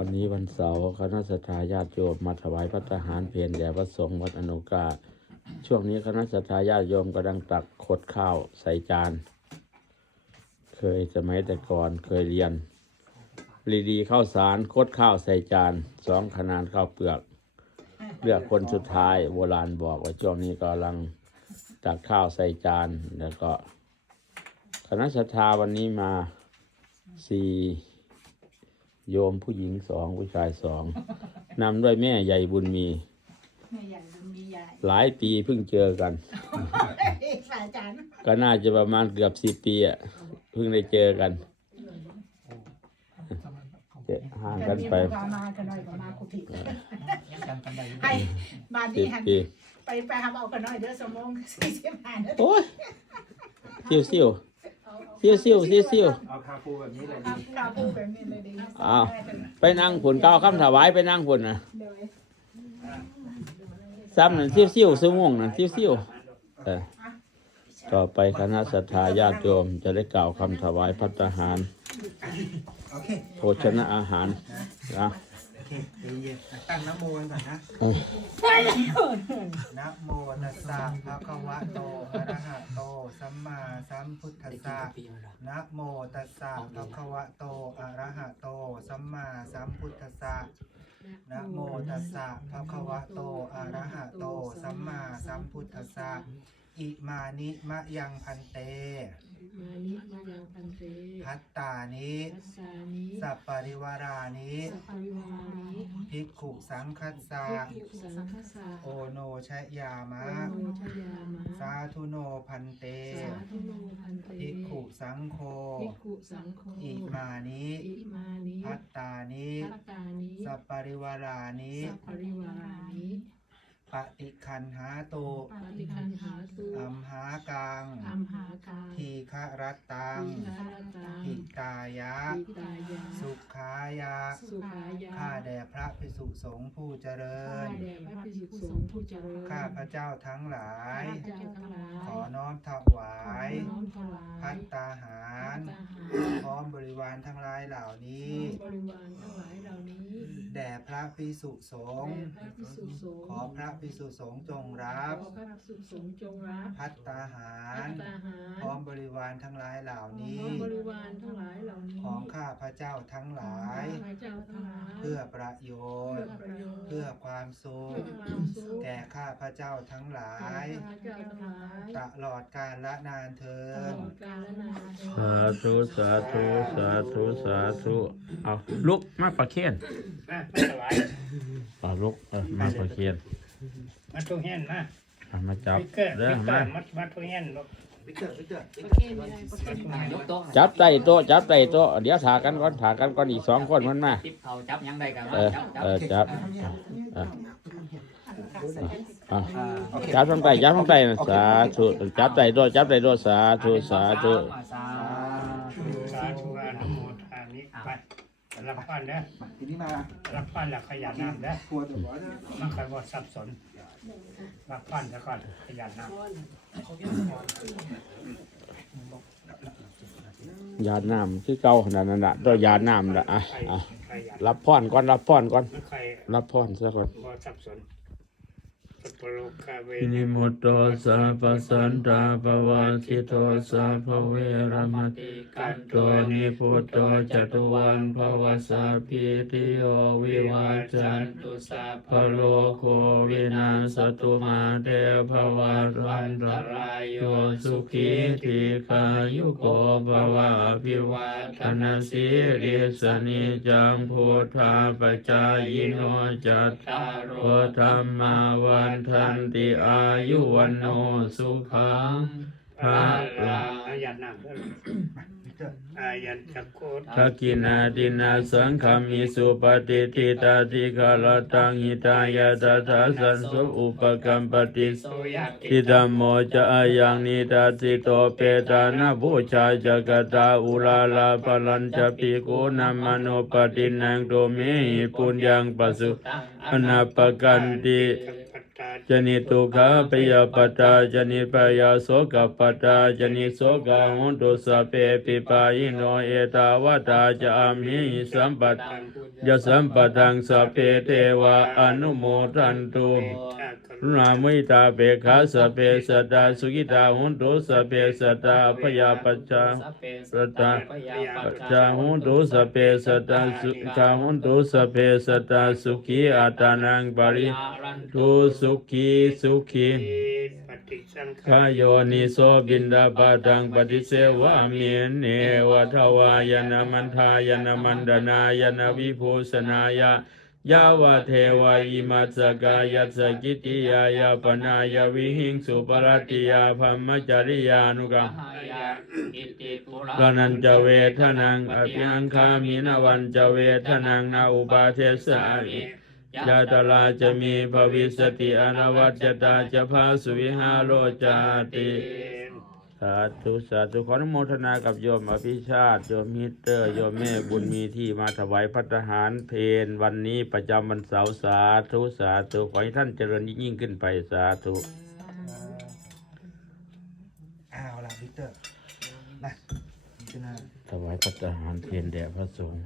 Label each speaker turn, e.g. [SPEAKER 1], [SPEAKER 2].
[SPEAKER 1] วันนี้วันเสาร์คณะสัตยาญาติโยมมาถวายพระทหารเพลแด่พระสงฆ์วัดอนุกาช่วงนี้คณะสัตยาญาติโยมกำลังตักขดข้าวใส่จาน เคยสมัยแต่ก่อนเคยเรียนรีดีข้าวสารคดข้าวใส่จานสองขนาดข้าวเปลือกเลือกคนสุดท้ายโบราณบอกว่าช่วงนี้กำลังตักข้าวใส่จานแล้วก็ คณะสัตยาวันนี้มาสี่ โยมผู้หญิงสองผู้ชายสองนำด้วยแม่ใหญ่บุญมี
[SPEAKER 2] แม่ใหญ่บุญมีใหญ่
[SPEAKER 1] หลายปีเพิ่งเจอกัน
[SPEAKER 2] สายจาน
[SPEAKER 1] ก็น่าจะประมาณเกือบสิบปีอะเพิ่งได้เจอกันเจอห่างกันไป
[SPEAKER 2] พามากันหน่อยก็มาคุกที
[SPEAKER 3] ยังจำกันได้อยู่
[SPEAKER 2] ให้บ้าน
[SPEAKER 1] สิ
[SPEAKER 2] นี้
[SPEAKER 1] บ
[SPEAKER 2] หัน
[SPEAKER 1] ปี
[SPEAKER 2] ไปไปหาเอากันหน่อยเด้อสมองสี่สิบห้าเด้อ
[SPEAKER 1] โอ้ยซิวซิว ซิวซิวซิวซิว
[SPEAKER 3] เอาคาปูแบบนี้เลย
[SPEAKER 2] ครั
[SPEAKER 3] ดี
[SPEAKER 2] บข้าวปูแบบนี้เลยดี
[SPEAKER 1] อ้าวไปนั่งผุนเก้าคำถวายไปนั่งผุนนะ
[SPEAKER 2] เดี๋ยวไว้
[SPEAKER 1] ซ้ำนั่นซิวซิวสมงนั่นซิวซิวเออต่อไปคณะศรัทธาญาติโยมจะได้กล่าวคำถวายพัฒหาร
[SPEAKER 3] โอเค
[SPEAKER 1] โภชนะอาหารนะ
[SPEAKER 3] โอเคใจเย็นอะตั้งนะโมกันก่อนนะ
[SPEAKER 1] เออ
[SPEAKER 3] นะโมตัสสะภะคะวะโตอะระหะโต สัมมาสัมพุทธัสสะนะโมตัสสะภะคะวะโตอะระหะโต สัมมาสัมพุทธัสสะนะโมตัสสะภะคะวะโตอะระหะโต สัมมาสัมพุทธัสสะอิมานิมะยังพันเต
[SPEAKER 4] มานิมายังพันเต
[SPEAKER 3] พัตตานิ
[SPEAKER 4] ทัสสานิ
[SPEAKER 3] สัปปริวารานิ
[SPEAKER 4] สัพพวิวานิ
[SPEAKER 3] ภิกขุสังคัสสะ
[SPEAKER 4] ภิกขุสังฆสา
[SPEAKER 3] โอโนชะยามะ
[SPEAKER 4] โอชยามะ
[SPEAKER 3] สาธุโนพันเต
[SPEAKER 4] สาธุโนพันเต
[SPEAKER 3] ภิกขุสังโฆ
[SPEAKER 4] ภิกขุสังโฆ
[SPEAKER 3] อิมานิ
[SPEAKER 4] อิมานิ
[SPEAKER 3] พัตตานิ
[SPEAKER 4] ทัตตานิ
[SPEAKER 3] สัปปริวารานิ
[SPEAKER 4] สัพพริวารานิ
[SPEAKER 3] ปฏิคันหาตุ
[SPEAKER 4] ปฏิคันหาตุ
[SPEAKER 3] อัมหากัง
[SPEAKER 4] อั มหาการ
[SPEAKER 3] ทีฆรัตตัง
[SPEAKER 4] วิคารตัง
[SPEAKER 3] หิตายะ
[SPEAKER 4] ปิตายา
[SPEAKER 3] สุขายะ
[SPEAKER 4] สุขายา
[SPEAKER 3] ข้าแด่พระภิกษุสงฆ์ผู้เจริ
[SPEAKER 4] ข้า
[SPEAKER 3] ญ
[SPEAKER 4] แด่พระภิกษุสงฆ์ผู้เจริญ
[SPEAKER 3] ข้าพระเจ้าทั้งหลาย
[SPEAKER 4] ข้าพเจ้าทั้งหลาย
[SPEAKER 3] ขอน้อมถวาย
[SPEAKER 4] ขอน้อมถวาย
[SPEAKER 3] พัตตาหาร
[SPEAKER 4] ทหาร
[SPEAKER 3] พร้อมบริวารทั้งหลายเหล่านี้
[SPEAKER 4] บริวารทั้งหลายเหล่านี้
[SPEAKER 3] แด่พระภิกษุสงฆ์
[SPEAKER 4] แด่พระภิกษุสงฆ์
[SPEAKER 3] ขอพระภิกษุสงฆ์จงรับ
[SPEAKER 4] ขอพระภิกษุสงฆ์จงรับ
[SPEAKER 3] พัตตาหาร
[SPEAKER 4] พัตตาหาร
[SPEAKER 3] พร้อมบริวารทั้งหลายเหล่านี้
[SPEAKER 4] พร้อมบริวารทั้งหลายเหล่านี้
[SPEAKER 3] ของข้าพระเจ้าทั้งหลาย
[SPEAKER 4] ข้าพเจ้าทั้งหลาย
[SPEAKER 3] เพื่อประโยชน์
[SPEAKER 4] เพื่อประโยชน์
[SPEAKER 3] เพื่อความสุ
[SPEAKER 4] เพื่
[SPEAKER 3] ข
[SPEAKER 4] อความสุข
[SPEAKER 3] แก่ข้าพระเจ้าทั้งหลาย
[SPEAKER 4] ข้าพเจ้าทั้งหลาย
[SPEAKER 3] ตลอดกาลละนานเทิ
[SPEAKER 4] ต
[SPEAKER 3] น
[SPEAKER 4] ลอดกาลนานเทอ
[SPEAKER 1] สา
[SPEAKER 4] ญ
[SPEAKER 1] ธุสาธุสาธุสาธุเอาลุกมาประเคน
[SPEAKER 5] มามาถวาย
[SPEAKER 1] เอาลุกเออมาประเคน
[SPEAKER 5] มาทุเฮียนมา
[SPEAKER 1] เอามาจับ
[SPEAKER 5] พิกเกอร์
[SPEAKER 1] เด้อ
[SPEAKER 5] พิกเกอ
[SPEAKER 1] มา
[SPEAKER 5] ร์มามาทุเฮียนลูก
[SPEAKER 3] วิเตอร์วิเตอร์
[SPEAKER 4] ประเคนไม่ได้ประเคนไม่ได้
[SPEAKER 6] ยกโต๊ะ
[SPEAKER 1] จับใต้โต๊ะจับใต้โต๊ะเดี๋ยวถากันก่อนถากันก่อนอีกสองคนมันมา
[SPEAKER 6] ทิปเขาจับยังได้กัน
[SPEAKER 1] เออ
[SPEAKER 6] จับจับ
[SPEAKER 1] เออจับเอาจับทั้งใต้จับทั้งใต้นะสาธุจับใต้โต๊ะจับใต้โต๊ะสาธุสาธุ
[SPEAKER 6] สา
[SPEAKER 5] รับพันเด้อ
[SPEAKER 3] ทีนี้มา
[SPEAKER 5] รับพันแล้วขยันน้ำเด้อ
[SPEAKER 3] ครัวตัวนะ
[SPEAKER 5] มันคอยบ่สับสนรับพันแล้วก่อนขยันน้
[SPEAKER 1] ยาน้ำคือเก่าขนาดนั้นละตัวยาน้ำละอะำ
[SPEAKER 5] ใคร
[SPEAKER 1] อะ
[SPEAKER 5] ใครยัน
[SPEAKER 1] รับพรก่อนรับพรก่อน
[SPEAKER 5] ไม่ใคร
[SPEAKER 1] รับพรซะก่อน
[SPEAKER 5] บ่สับสน
[SPEAKER 1] นิโมโตสัพพสันตาปวาสิโตสัพพเวรมติกันโตนิพุตโตจตุวันภวสัพพิติโยวิวาจันตุสัพพโลโควินาสตุมาเตภวัตวันตรายโยสุขีทีขายุโกภวะอภิวาทนาสิริสนิจังพุทธาปจายโนจัตตารโอธรรมาวันทันติอายุวันโนสุขังพระลัง
[SPEAKER 5] อายันน้ำเด้ออายันจักโคต
[SPEAKER 1] ทักกินาดินาสังขามิสุปฏิทิตาติกาลตังหิตายาตถาสันสุอุปกัมปติ
[SPEAKER 5] โสยติ
[SPEAKER 1] ทิธัมโมจะอายังนิตาสิโตเปตานาบูชาจักตาอุลาลาปลัญจะปิโกนามโนปฏินังโดเมหิปุญญังปสุอนาปกันติ
[SPEAKER 5] สัมปัตตา
[SPEAKER 1] จนิตุขาปยาปตาจนิปยาโสกปตาจนิโสกาหุนตุสเปปิปายิโนเอตาวตาจามิสัมปัตยสัมปทังสเปเทวะอนุโมทันตุ นามิตาเปขาสเพสตตาสุกิตาหุนตุสเพสตตาพยาปัจจา
[SPEAKER 6] สัพเพ
[SPEAKER 1] สตา
[SPEAKER 6] พยาปัจ
[SPEAKER 1] จาหุนตุสเพสตตาสุขาหุนตุสเพสตตาสุขีอาตานังปริ
[SPEAKER 6] ยารัน
[SPEAKER 1] ทุสุขีสุขีขายโยนิโสบินดาบาตังปฏิเสวามิเนวทวายนามันทายนามันดนายนาวิภูสนายา ยาวะเทวาอิมัสกายัสสกิติยายาปนายวิหิงสุปรติยาพัมมจริยานุกัง
[SPEAKER 6] หายาอิติปุระ
[SPEAKER 1] กนันจเวทนังอภิอังคามินวันจเวทนังนาอุปาเทสามิยาตลาจะมีภวิสติอนวัจจตาจะพาสุวิหาโรจาติ สาธุสาธุขออนุโมทนากับโยมอภิชาติโยมฮิตเตอร์โยมแม่บุญมีที่มาถวายพัฒหารเพนวันนี้ประจำวันเสาร์สาธุสาธุขอให้ท่านเจริญยิ่งขึ้นไปสาธุ
[SPEAKER 3] เอาล่ะวิกเตอร์นะพิจารณา
[SPEAKER 1] ถวายพัฒหารเพนแด่พระสงฆ์